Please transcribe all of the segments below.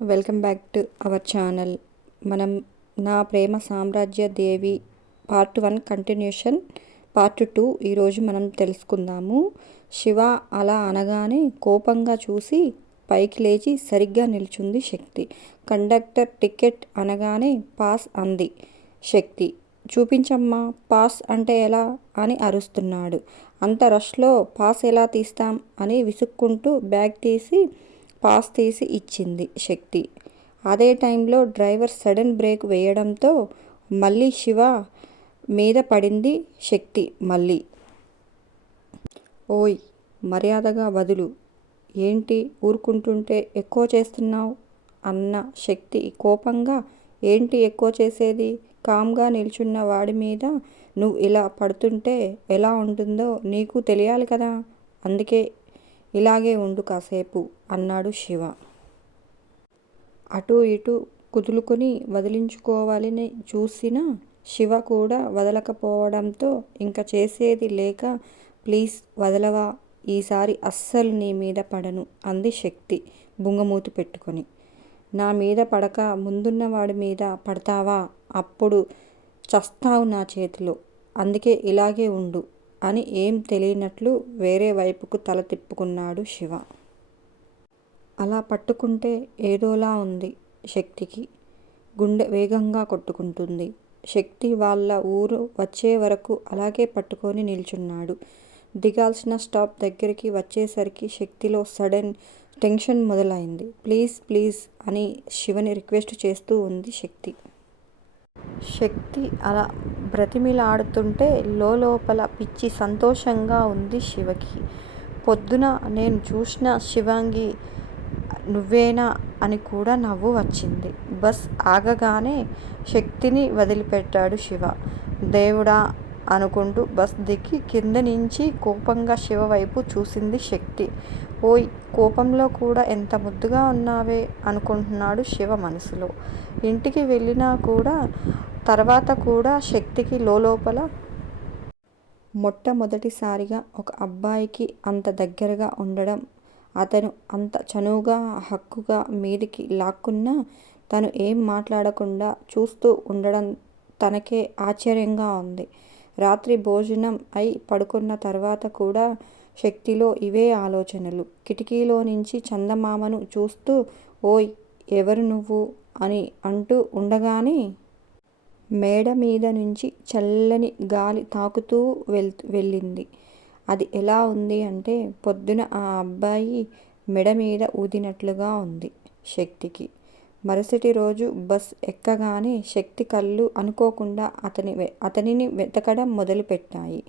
Welcome back to our channel. మనం నా ప్రేమ సామ్రాజ్య దేవి పార్ట్ 1 కంటిన్యూషన్ పార్ట్ 2 ఈరోజు మనం తెలుసుకుందాము. శివ అలా అనగానే కోపంగా చూసి పైకి లేచి సరిగ్గా నిల్చుంది శక్తి. కండక్టర్ టికెట్ అనగానే పాస్ అంది శక్తి. చూపించమ్మా, పాస్ అంటే ఎలా అని అరుస్తున్నాడు. అంత రష్లో పాస్ ఎలా తీస్తాం అని విసుక్కుంటూ బ్యాగ్ తీసి పాస్ తీసి ఇచ్చింది శక్తి. అదే టైంలో డ్రైవర్ సడన్ బ్రేక్ వేయడంతో మళ్ళీ శివ మీద పడింది శక్తి. మళ్ళీ ఓయ్, మర్యాదగా వదులు, ఏంటి ఊరుకుంటుంటే ఎక్కువ చేస్తున్నావు అన్న శక్తి కోపంగా. ఏంటి ఎక్కువ చేసేది? కామ్గా నిల్చున్న వాడి మీద నువ్వు ఇలా పడుతుంటే ఎలా ఉంటుందో నీకు తెలియాలి కదా, అందుకే ఇలాగే ఉండు కాసేపు అన్నాడు శివ. అటూ ఇటూ కుదులుకొని వదిలించుకోవాలని చూసిన శివ కూడా వదలకపోవడంతో ఇంక చేసేది లేక, ప్లీజ్ వదలవా, ఈసారి అస్సలు నీ మీద పడను అంది శక్తి బుంగమూతి పెట్టుకొని. నా మీద పడక ముందున్న వాడి మీద పడతావా? అప్పుడు చస్తావు నా చేతిలో, అందుకే ఇలాగే ఉండు అని ఏం తెలియనట్లు వేరే వైపుకు తల తిప్పుకున్నాడు శివ. అలా పట్టుకుంటే ఏదోలా ఉంది శక్తికి. గుండె వేగంగా కొట్టుకుంటుంది. శక్తి వాళ్ళ ఊరు వచ్చే వరకు అలాగే పట్టుకొని నిల్చున్నాడు. దిగాల్సిన స్టాప్ దగ్గరికి వచ్చేసరికి శక్తిలో సడన్ టెన్షన్ మొదలైంది. ప్లీజ్ ప్లీజ్ అని శివని రిక్వెస్ట్ చేస్తూ ఉంది శక్తి. శక్తి అలా బ్రతిమిలాడుతుంటే లోపల పిచ్చి సంతోషంగా ఉంది శివకి. పొద్దున నేను చూసిన శివాంగి నువ్వేనా అని కూడా నవ్వు వచ్చింది. బస్ ఆగగానే శక్తిని వదిలిపెట్టాడు శివ. దేవుడా అనుకుంటూ బస్ దిగి కింద నుంచి కోపంగా శివ వైపు చూసింది శక్తి. ఓయ్, కోపంలో కూడా ఎంత ముద్దుగా ఉన్నావే అనుకుంటున్నాడు శివ మనసులో. ఇంటికి వెళ్ళినా కూడా తర్వాత కూడా శక్తికి లోపల మొట్టమొదటిసారిగా ఒక అబ్బాయికి అంత దగ్గరగా ఉండడం, అతను అంత చనువుగా హక్కుగా మీదికి లాక్కున్నా తను ఏం మాట్లాడకుండా చూస్తూ ఉండడం తనకే ఆశ్చర్యంగా ఉంది. రాత్రి భోజనం అయి పడుకున్న తర్వాత కూడా శక్తిలో ఇవే ఆలోచనలు. కిటికీలో నుంచి చందమామను చూస్తూ ఓయ్, ఎవరు నువ్వు అని అంటూ ఉండగానే మేడ మీద నుంచి చల్లని గాలి తాకుతూ వెళ్ళింది. అది ఎలా ఉంది అంటే పొద్దున ఆ అబ్బాయి మెడ మీద ఊదినట్లుగా ఉంది శక్తికి. మరుసటి రోజు బస్ ఎక్కగానే శక్తి కళ్ళు అనుకోకుండా అతనిని వెతకడం మొదలుపెట్టాయి.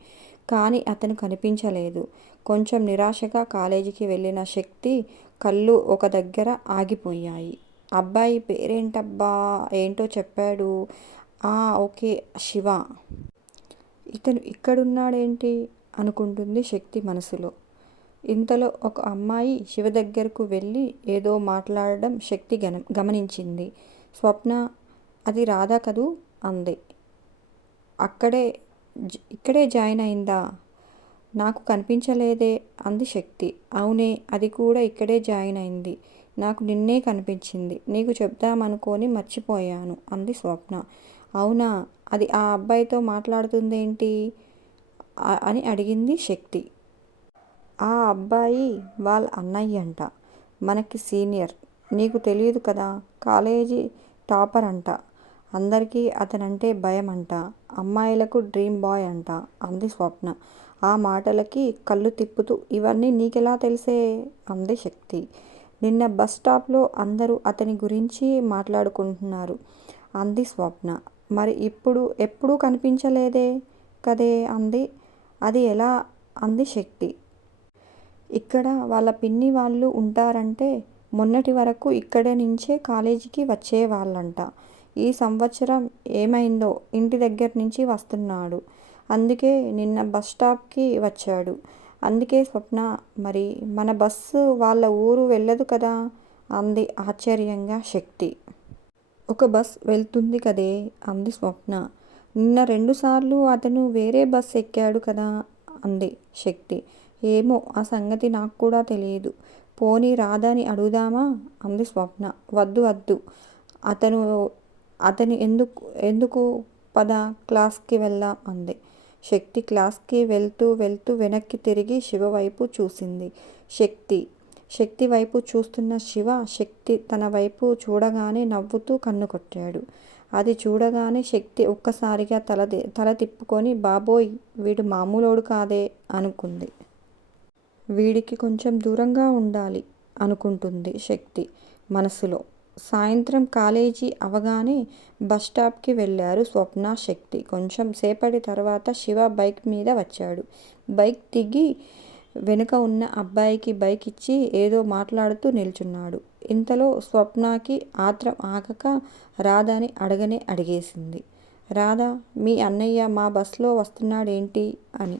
కానీ అతను కనిపించలేదు. కొంచెం నిరాశగా కాలేజీకి వెళ్ళిన శక్తి కళ్ళు ఒక దగ్గర ఆగిపోయాయి. అబ్బాయి పేరేంటబ్బా, ఏంటో చెప్పాడు. ఓకే, శివ. ఇతను ఇక్కడున్నాడేంటి అనుకుంటుంది శక్తి మనసులో. ఇంతలో ఒక అమ్మాయి శివ దగ్గరకు వెళ్ళి ఏదో మాట్లాడడం శక్తి గమనించింది. స్వప్న, అది రాధా కదూ అంది. ఇక్కడే జాయిన్ అయిందా? నాకు కనిపించలేదే అంది శక్తి. అవునే, అది కూడా ఇక్కడే జాయిన్ అయింది. నాకు నిన్నే కనిపించింది. నీకు చెప్దామనుకొని మర్చిపోయాను అంది స్వప్న. అవునా, అది ఆ అబ్బాయితో మాట్లాడుతుందేంటి అని అడిగింది శక్తి. ఆ అబ్బాయి వాళ్ళ అన్నయ్యంట, మనకి సీనియర్. నీకు తెలియదు కదా, కాలేజీ టాపర్ అంట. అందరికీ అతనంటే భయం అంట. అమ్మాయిలకు డ్రీమ్ బాయ్ అంట అంది స్వప్న. ఆ మాటలకి కళ్ళు తిప్పుతూ ఇవన్నీ నీకెలా తెలిసే అంది శక్తి. నిన్న బస్ స్టాప్లో అందరూ అతని గురించి మాట్లాడుకుంటున్నారు అంది స్వప్న. మరి ఎప్పుడూ కనిపించలేదే కదే అంది. అది ఎలా అంది శక్తి. ఇక్కడ వాళ్ళ పిన్ని వాళ్ళు ఉంటారంటే మొన్నటి వరకు ఇక్కడి నుంచే కాలేజీకి వచ్చేవాళ్ళంట. ఈ సంవత్సరం ఏమైందో ఇంటి దగ్గర నుంచి వస్తున్నాడు. అందుకే నిన్న బస్ స్టాప్కి వచ్చాడు. అందుకే స్వప్న, మరి మన బస్సు వాళ్ళ ఊరు వెళ్ళదు కదా అంది ఆశ్చర్యంగా శక్తి. ఒక బస్ వెళ్తుంది కదే అంది స్వప్న. నిన్న 2 సార్లు అతను వేరే బస్ ఎక్కాడు కదా అంది శక్తి. ఏమో, ఆ సంగతి నాకు కూడా తెలియదు. పోనీ రాధని అడుగుదామా అంది స్వప్న. వద్దు వద్దు, అతను అతని ఎందుకు ఎందుకు పద క్లాస్కి వెళ్దాం అంది. శక్తి క్లాస్కి వెళ్తూ వెళ్తూ వెనక్కి తిరిగి శివ వైపు చూసింది. శక్తి వైపు చూస్తున్న శివ శక్తి తన వైపు చూడగానే నవ్వుతూ కన్ను కొట్టాడు. అది చూడగానే శక్తి ఒక్కసారిగా తల తిప్పుకొని బాబోయ్, వీడు మామూలోడు కాదే అనుకుంది. వీడికి కొంచెం దూరంగా ఉండాలి అనుకుంటుంది శక్తి మనసులో. సాయంత్రం కాలేజీ అవగానే బస్టాప్కి వెళ్ళారు స్వప్న, శక్తి. కొంచెం సేపటి తర్వాత శివ బైక్ మీద వచ్చాడు. బైక్ దిగి వెనుక ఉన్న అబ్బాయికి బైక్ ఇచ్చి ఏదో మాట్లాడుతూ నిల్చున్నాడు. ఇంతలో స్వప్నకి ఆత్రం ఆగక రాధని అడిగేసింది. రాధా, మీ అన్నయ్య మా బస్లో వస్తున్నాడేంటి అని.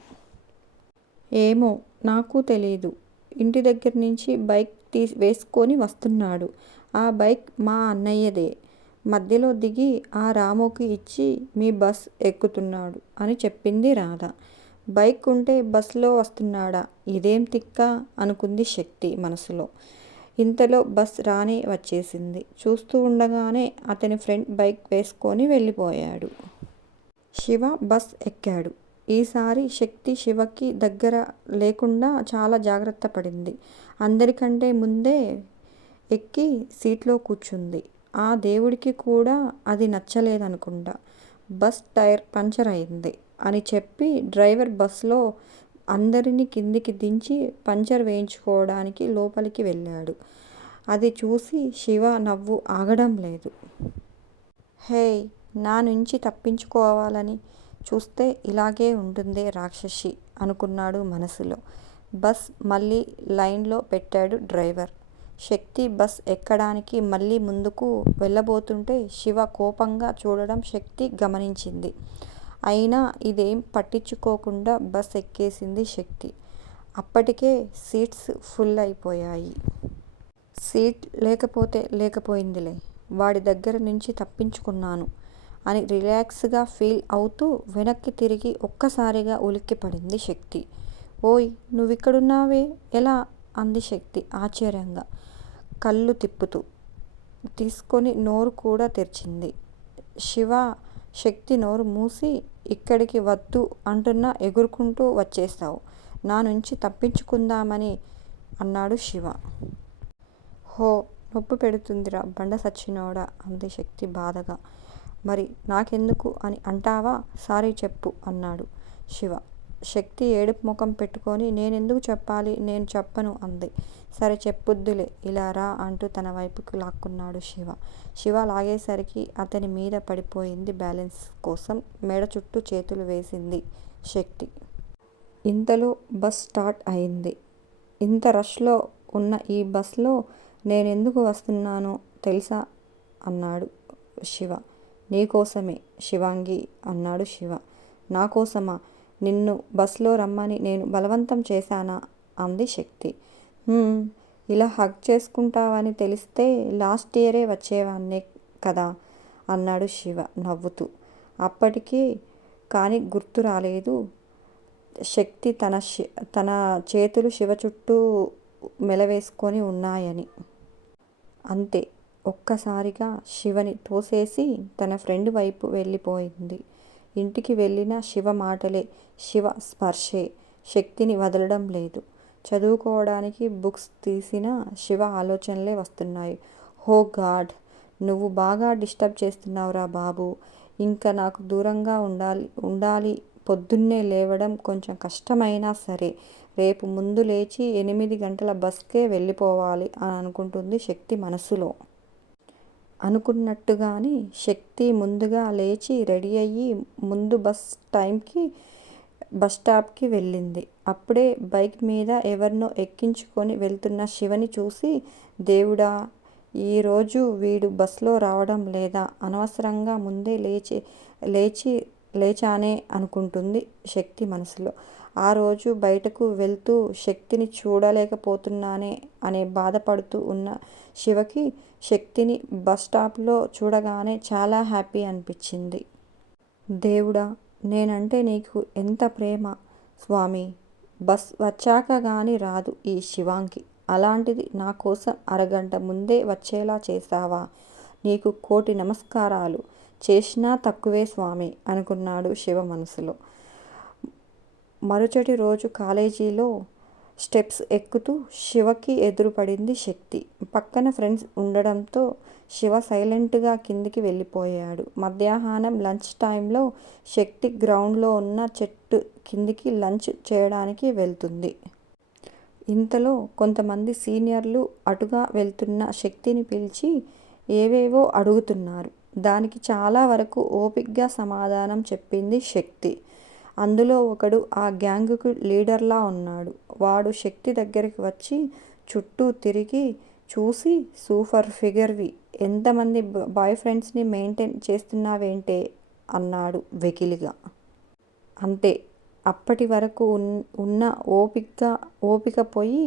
ఏమో, నాకు తెలీదు. ఇంటి దగ్గర నుంచి బైక్ వేసుకొని వస్తున్నాడు. ఆ బైక్ మా అన్నయ్యదే. మధ్యలో దిగి ఆ రాముకి ఇచ్చి మీ బస్ ఎక్కుతున్నాడు అని చెప్పింది రాధ. బైక్ ఉంటే బస్లో వస్తున్నాడా, ఇదేం తిక్క అనుకుంది శక్తి మనసులో. ఇంతలో బస్ రానే వచ్చేసింది. చూస్తూ ఉండగానే అతని ఫ్రెండ్ బైక్ వేసుకొని వెళ్ళిపోయాడు. శివ బస్ ఎక్కాడు. ఈసారి శక్తి శివకి దగ్గర లేకుండా చాలా జాగ్రత్త పడింది. అందరికంటే ముందే ఎక్కి సీట్లో కూర్చుంది. ఆ దేవుడికి కూడా అది నచ్చలేదనుకుంటా. బస్ టైర్ పంచర్ అయింది అని చెప్పి డ్రైవర్ బస్లో అందరినీ కిందికి దించి పంచర్ వేయించుకోవడానికి లోపలికి వెళ్ళాడు. అది చూసి శివ నవ్వు ఆగడం లేదు. హేయ్, నా నుంచి తప్పించుకోవాలని చూస్తే ఇలాగే ఉంటుందే రాక్షసి అనుకున్నాడు మనసులో. బస్ మళ్ళీ లైన్లో పెట్టాడు డ్రైవర్. శక్తి బస్ ఎక్కడానికి మళ్ళీ ముందుకు వెళ్ళబోతుంటే శివ కోపంగా చూడడం శక్తి గమనించింది. అయినా ఇదేం పట్టించుకోకుండా బస్ ఎక్కేసింది శక్తి. అప్పటికే సీట్స్ ఫుల్ అయిపోయాయి. సీట్ లేకపోతే లేకపోయిందిలే, వాడి దగ్గర నుంచి తప్పించుకున్నాను అని రిలాక్స్గా ఫీల్ అవుతూ వెనక్కి తిరిగి ఒక్కసారిగా ఉలిక్కిపడింది శక్తి. ఓయ్, నువ్విక్కడున్నావే, ఎలా అంది శక్తి ఆశ్చర్యంగా కళ్ళు తీసుకొని నోరు కూడా తెరిచింది. శివ శక్తి నోరు మూసి, ఇక్కడికి వద్దు అంటున్నా ఎగురుకుంటూ వచ్చేశావు, నా నుంచి తప్పించుకుందామని అన్నాడు శివ. హో, నొప్పి పెడుతుందిరా బండ సచ్చినోడా అంది శక్తి బాధగా. మరి నాకెందుకు అని అంటావా, సారీ చెప్పు అన్నాడు శివ. శక్తి ఏడుపు ముఖం పెట్టుకొని నేనెందుకు చెప్పాలి, నేను చెప్పను అంది. సరే చెప్పొద్దులే, ఇలా రా అంటూ తన వైపుకు లాక్కున్నాడు శివ. శివ లాగేసరికి అతని మీద పడిపోయింది. బ్యాలెన్స్ కోసం మెడ చుట్టూ చేతులు వేసింది శక్తి. ఇంతలో బస్ స్టార్ట్ అయింది. ఇంత రష్లో ఉన్న ఈ బస్లో నేనెందుకు వస్తున్నానో తెలుసా అన్నాడు శివ. నీకోసమే శివాంగి అన్నాడు శివ. నా కోసమా? నిన్ను బస్లో రమ్మని నేను బలవంతం చేశానా అంది శక్తి. ఇలా హగ్ చేసుకుంటావని తెలిస్తే లాస్ట్ ఇయరే వచ్చేవాన్నే కదా అన్నాడు శివ నవ్వుతూ. అప్పటికి కానీ గుర్తు రాలేదు శక్తి తన చేతులు శివ చుట్టూ మెలవేసుకొని ఉన్నాయని. అంతే, ఒక్కసారిగా శివని తోసేసి తన ఫ్రెండ్ వైపు వెళ్ళిపోయింది. ఇంటికి వెళ్ళిన శివ మాటలే, శివ స్పర్శే శక్తిని వదలడం లేదు. చదువుకోవడానికి బుక్స్ తీసిన శివ ఆలోచనలే వస్తున్నాయి. హో గాడ్, నువ్వు బాగా డిస్టర్బ్ చేస్తున్నావురా బాబు, ఇంకా నాకు దూరంగా ఉండాలి. పొద్దున్నే లేవడం కొంచెం కష్టమైనా సరే రేపు ముందు లేచి 8 గంటల బస్కే వెళ్ళిపోవాలి అని అనుకుంటుంది శక్తి మనసులో. అనుకున్నట్టుగానే శక్తి ముందుగా లేచి రెడీ అయ్యి ముందు బస్ స్టాప్కి వెళ్ళింది. అప్పుడే బైక్ మీద ఎవరినో ఎక్కించుకొని వెళ్తున్న శివని చూసి, దేవుడా, ఈరోజు వీడు బస్లో రావడం లేదా, అనవసరంగా ముందే లేచానే అనుకుంటుంది శక్తి మనసులో. ఆ రోజు బయటకు వెళ్తూ శక్తిని చూడలేకపోతున్నానే అనే బాధపడుతూ ఉన్న శివకి శక్తిని బస్ స్టాప్లో చూడగానే చాలా హ్యాపీ అనిపించింది. దేవుడా, నేనంటే నీకు ఎంత ప్రేమ స్వామి, బస్ వచ్చాక గాని రాదు ఈ శివాంగి అలాంటిది నా కోసం అరగంట ముందే వచ్చేలా చేశావా? నీకు కోటి నమస్కారాలు. చేసినా తక్కువే స్వామి అనుకున్నాడు శివ మనసులో. మరుసటి రోజు కాలేజీలో స్టెప్స్ ఎక్కుతూ శివకి ఎదురుపడింది శక్తి. పక్కన ఫ్రెండ్స్ ఉండడంతో శివ సైలెంట్గా కిందికి వెళ్ళిపోయాడు. మధ్యాహ్నం లంచ్ టైంలో శక్తి గ్రౌండ్లో ఉన్న చెట్టు కిందికి లంచ్ చేయడానికి వెళ్తుంది. ఇంతలో కొంతమంది సీనియర్లు అటుగా వెళ్తున్న శక్తిని పిలిచి ఏవేవో అడుగుతున్నారు. దానికి చాలా వరకు ఓపిగ్గా సమాధానం చెప్పింది శక్తి. అందులో ఒకడు ఆ గ్యాంగుకు లీడర్లా ఉన్నాడు. వాడు శక్తి దగ్గరికి వచ్చి చుట్టూ తిరిగి చూసి, సూపర్ ఫిగర్వి, ఎంతమంది బాయ్ ఫ్రెండ్స్ని మెయింటైన్ చేస్తున్నావేంటే అన్నాడు వెకిలిగా. అంతే, అప్పటి వరకు ఉన్న ఓపిక పోయి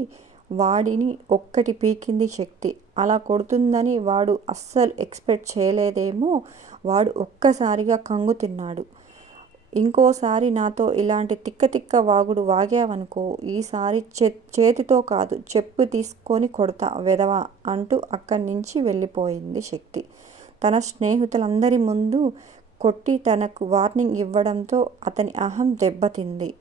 వాడిని ఒక్కటి పీకింది శక్తి. అలా కొడుతుందని వాడు అస్సలు ఎక్స్పెక్ట్ చేయలేదేమో. వాడు ఒక్కసారిగా కంగు తిన్నాడు. ఇంకోసారి నాతో ఇలాంటి తిక్క వాగుడు వాగావనుకో, ఈసారి చేతితో కాదు చెప్పు తీసుకొని కొడతా వెధవా అంటూ అక్కడి నుంచి వెళ్ళిపోయింది శక్తి. తన స్నేహితులందరి ముందు కొట్టి తనకు వార్నింగ్ ఇవ్వడంతో అతని అహం దెబ్బతింది.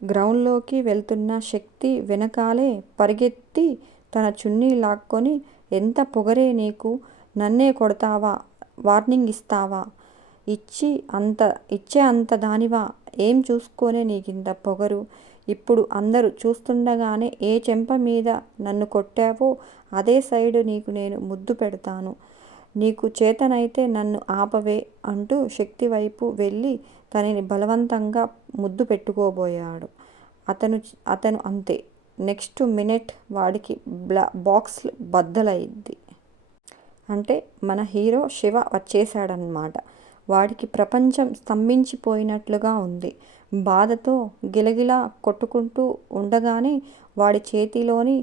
గ్రౌండ్లోకి వెళ్తున్న శక్తి వెనకాలే పరిగెత్తి తన చున్నీ లాక్కొని, ఎంత పొగరే నీకు, నన్నే కొడతావా, వార్నింగ్ ఇస్తావా, ఇచ్చే అంత దానివా, ఏం చూసుకొనే నీకింత పొగరు, ఇప్పుడు అందరూ చూస్తుండగానే ఏ చెంప మీద నన్ను కొట్టావో అదే సైడు నీకు నేను ముద్దు పెడతాను, నీకు చేతనైతే నన్ను ఆపవే అంటూ శక్తి వైపు వెళ్ళి తనని బలవంతంగా ముద్దు పెట్టుకోబోయాడు. అతను అంతే, నెక్స్ట్ మినిట్ వాడికి బాక్స్ బద్దలైంది. అంటే మన హీరో శివ వచ్చేసాడనమాట. వాడికి ప్రపంచం స్తంభించిపోయినట్లుగా ఉంది. బాధతో గిలగిలా కొట్టుకుంటూ ఉండగానే వాడి చేతిలోని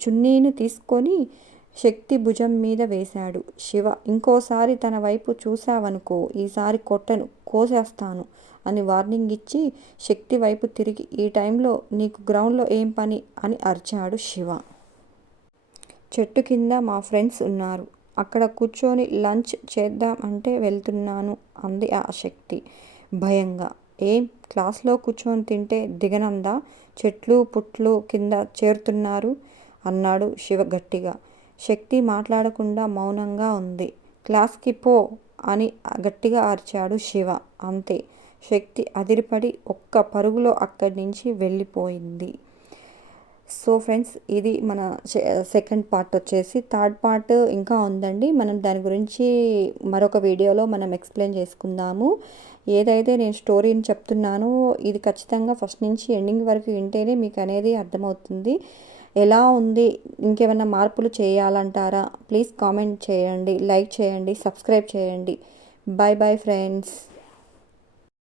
చున్నీని తీసుకొని శక్తి భుజం మీద వేశాడు శివ. ఇంకోసారి తన వైపు చూశావనుకో, ఈసారి కొట్టను, కోసేస్తాను అని వార్నింగ్ ఇచ్చి శక్తి వైపు తిరిగి, ఈ టైంలో నీకు గ్రౌండ్లో ఏం పని అని అరిచాడు శివ. చెట్టు కింద మా ఫ్రెండ్స్ ఉన్నారు, అక్కడ కూర్చొని లంచ్ చేద్దాం అంటే వెళ్తున్నాను అంది ఆ శక్తి భయంగా. ఏం క్లాస్లో కూర్చొని తింటే దిగనందా, చెట్లు పుట్లు కింద చేరుతున్నారు అన్నాడు శివ గట్టిగా. శక్తి మాట్లాడకుండా మౌనంగా ఉంది. క్లాస్కి పో అని గట్టిగా అరిచాడు శివ. అంతే, శక్తి అదిరిపడి ఒక్క పరుగులో అక్కడి నుంచి వెళ్ళిపోయింది. సో ఫ్రెండ్స్, ఇది మన సెకండ్ పార్ట్ వచ్చేసి. థర్డ్ పార్ట్ ఇంకా ఉందండి. మనం దాని గురించి మరొక వీడియోలో మనం ఎక్స్ప్లెయిన్ చేసుకుందాము. ఏదైతే నేను స్టోరీని చెప్తున్నానో ఇది ఖచ్చితంగా ఫస్ట్ నుంచి ఎండింగ్ వరకు వింటేనే మీకు అనేది అర్థమవుతుంది. ఎలా ఉంది, ఇంకేమైనా మార్పులు చేయాలంటారా? ప్లీజ్ కామెంట్ చేయండి, లైక్ చేయండి, సబ్స్క్రైబ్ చేయండి. Bye bye friends.